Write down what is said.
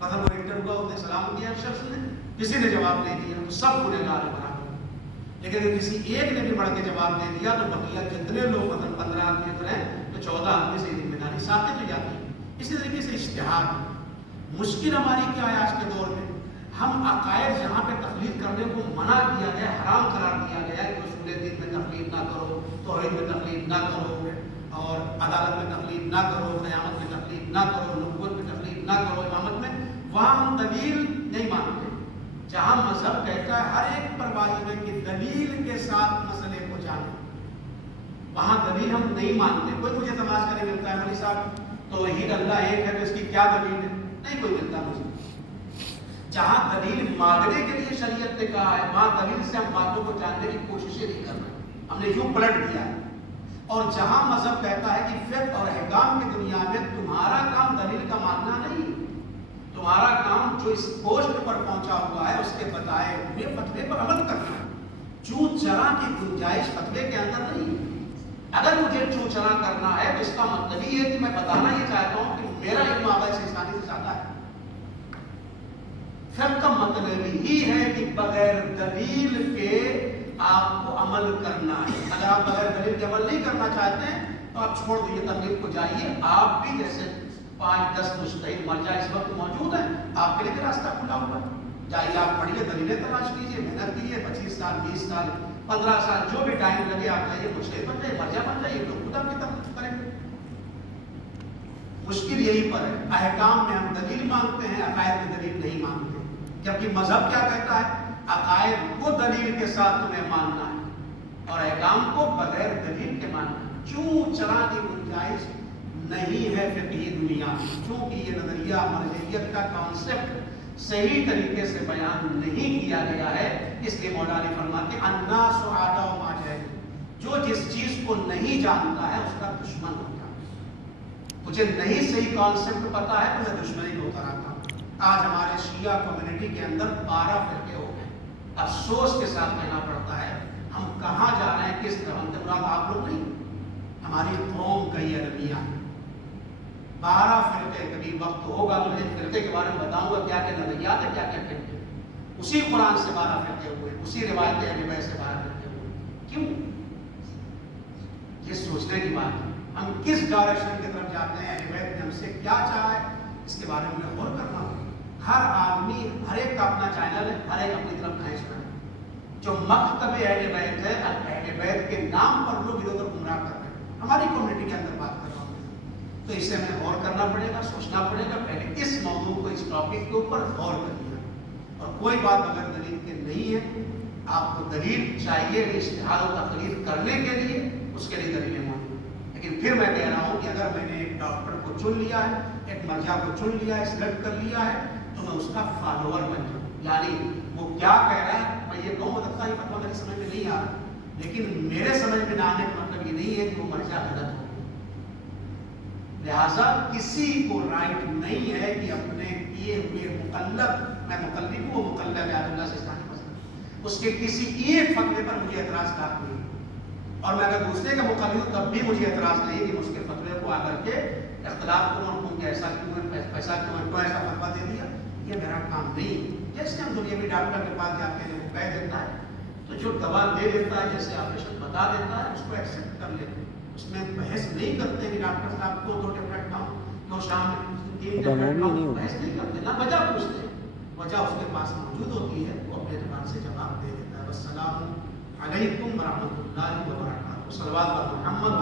مثلا وہ انٹر ہوا، اس نے سلام کیا شخص نے، کسی نے جواب نہیں دیا تو سب گنہگار ہیں برابر۔ لیکن اگر کسی ایک نے بھی بڑھ کے جواب دے دیا تو بقیہ جتنے لوگ مثلا 15 آدمی ادھر ہیں تو 14 آدمی سے ذمہ داری ثابت ہو جاتی ہے۔ اسی طریقے سے اشتہاد، مشکل ہماری کیا ہے آج کے دور میں، ہم عقائد جہاں پہ تقلید کرنے کو منع کیا گیا، حرام قرار دیا گیا ہے کہ اصول دین میں تقلید نہ کرو، توحید میں تقلید نہ کرو، اور عدالت میں تقلید نہ کرو، قیامت میں تقلید نہ کرو، نبوت میں تقلید نہ کرو، امامت میں، وہاں ہم دلیل نہیں مانتے۔ جہاں مذہب کہتا ہے ہر ایک پر واجب ہے کہ دلیل کے ساتھ مسئلے کو جانے، وہاں دلیل ہم نہیں مانتے۔ کوئی مجھے تماش کرے ملتا ہے مولوی صاحب توحید اللہ ایک ہے تو اس کی کیا دلیل ہے؟ نہیں کوئی ملتا مجھے۔ جہاں دلیل مانگنے کے لیے شریعت نے کہا ہے وہاں دلیل سے ہم باتوں کو جاننے کی کوششیں نہیں کر رہے، ہم نے یوں پلٹ دیا ہے۔ اور جہاں مذہب کہتا ہے کہ فقہ اور احکام کی دنیا میں تمہارا کام دلیل کا ماننا نہیں، تمہارا کام جو اس پوسٹ پر پہنچا ہوا ہے اس کے بتائے ہوئے فتوے پر عمل کرنا ہے، چوں چرا کی گنجائش فتوے کے اندر نہیں ہے۔ اگر مجھے چوں چرا کرنا ہے تو اس کا مطلب یہ ہے کہ میں بتانا یہ چاہتا ہوں کہ میرا علم آباء سیستانی سے زیادہ ہے۔ فقہ کا مطلب ہی ہے کہ بغیر دلیل کے آپ کو عمل کرنا ہے۔ اگر آپ بغیر دلیل کے عمل نہیں کرنا چاہتے ہیں تو آپ چھوڑ دیجیے تقلید کو، جائیے آپ بھی جیسے 5-10 مجتہد مرجع اس وقت موجود ہیں، آپ کے لیے بھی راستہ کھلا ہوا ہے، جائیے آپ پڑھیے، دلیلیں تلاش کیجیے، محنت کیجیے، 25 سال 20 سال 15 سال جو بھی ٹائم لگے آپ جائیے، مجتہد بن جائیے، مرجع بن جائیے، تو خود آپ کی تقلید کریں گے۔ مشکل یہی پر ہے، احکام میں ہم دلیل مانگتے ہیں، عقائد میں دلیل نہیں مانگتے، جبکہ مذہب کیا کہتا ہے؟ عقائد کو دلیل کے ساتھ تمہیں ماننا ہے اور احکام کو بغیر دلیل کے ماننا ہے۔ چوں چرا کی گنجائش نہیں ہے فقہی دنیا میں، چونکہ یہ نظریہ مرجعیت کا کانسیپٹ صحیح طریقے سے بیان نہیں کیا گیا ہے، اس لیے مولا علی فرماتے ہیں الناس اعداء ما جہل، جو جس چیز کو نہیں جانتا ہے اس کا دشمن ہوتا ہے۔ مجھے نہیں صحیح کانسیپٹ پتا ہے تو میں دشمنی کو کراتا ہوں۔ آج ہمارے شیعہ کمیونٹی کے اندر 12 فرقے ہو گئے، افسوس کے ساتھ کہنا پڑتا ہے۔ ہم کہاں جا رہے ہیں، کس طرح؟ مراد آپ لوگ نہیں، ہماری قوم کا یہ رویہ ہے۔ 12 فرقے، کبھی وقت ہوگا تو ایک فرقے کے بارے میں بتاؤں گا کیا کیا نظریات ہے، کیا کیا فرقے۔ اسی قرآن سے 12 فرقے ہوئے، اسی روایت اہل بیت سے 12 فرقے ہوئے۔ کیوں؟ یہ سوچنے کی بات ہے، ہم کس ڈائریکشن کی طرف جاتے ہیں، اہل بیت نے ہم سے کیا چاہا ہے، اس کے بارے میں غور کرنا ہوگا۔ ہر آدمی، ہر ایک کا اپنا چینل ہے، ہر ایک اپنی طرف کھینچ رہا ہے۔ جو مکتب اہل بیت ہے، اہل بیت کے نام پر لوگ ادھر ادھر گمراہ کر رہے ہیں، ہماری کمیونٹی کے اندر بات کر رہا ہوں، تو اس سے ہمیں غور کرنا پڑے گا، سوچنا پڑے گا۔ پہلے اس موضوع کو، اس ٹاپک کے اوپر غور کریے، اور کوئی بات بغیر دلیل کے نہیں ہے۔ آپ کو دلیل چاہیے اجتہاد و تقلید کرنے کے لیے، اس کے لیے دلیلیں موجود ہیں۔ لیکن پھر میں کہہ رہا ہوں کہ اگر میں نے ایک ڈاکٹر کو چن لیا ہے، ایک مرجع کو چن لیا ہے، سلیکٹ کر لیا ہے، تو میں اس کا فالوور بن جاؤں، یعنی وہ کیا کہہ رہا ہے میں یہ کہوں، مطلب یہ فتویٰ میری سمجھ میں نہیں آ رہا، لیکن میرے سمجھ میں نہ آنے کا مطلب یہ نہیں ہے کہ وہ مرجع غلط ہو۔ لہٰذا کسی کو رائٹ نہیں ہے کہ اپنے کیے ہوئے مقلد، میں مقلد ہوں، وہ مقلد ہے اللہ سیستانی مثلا، اس کے کسی ایک فتوے پر مجھے اعتراض کافی نہیں، اور میں اگر دوسرے کا مقلد ہوں تب بھی مجھے اعتراض نہیں کہ اس کے فتوے کو آ کر کے اختلاف کروں اور کہ ایسا کیوں ہے، پیسہ کیوں ہے، تو ایسا فتویٰ دے دیا، یہ میرا کام نہیں۔ جیسے ہم دنیا میں ڈاکٹر کے پاس جاتے ہیں، وہ کہہ دیتا ہے تو جو دوا دے دیتا ہے، جیسے آپریشن بتا دیتا ہے، اس کو ایکسیپٹ کر لیتے ہیں، اس میں بحث نہیں کرتے کہ ڈاکٹر صاحب کو 2 ٹیبلٹ کھاؤ، کیوں شام میں 3 ٹیبلٹ کھاؤ، بحث نہیں کرتے، نہ وجہ پوچھتے، وجہ اس کے پاس موجود ہوتی ہے، وہ اپنے زبان سے جواب دے دیتا ہے۔ السلام علیکم ورحمۃ اللہ وبرکاتہ۔ صلوات محمد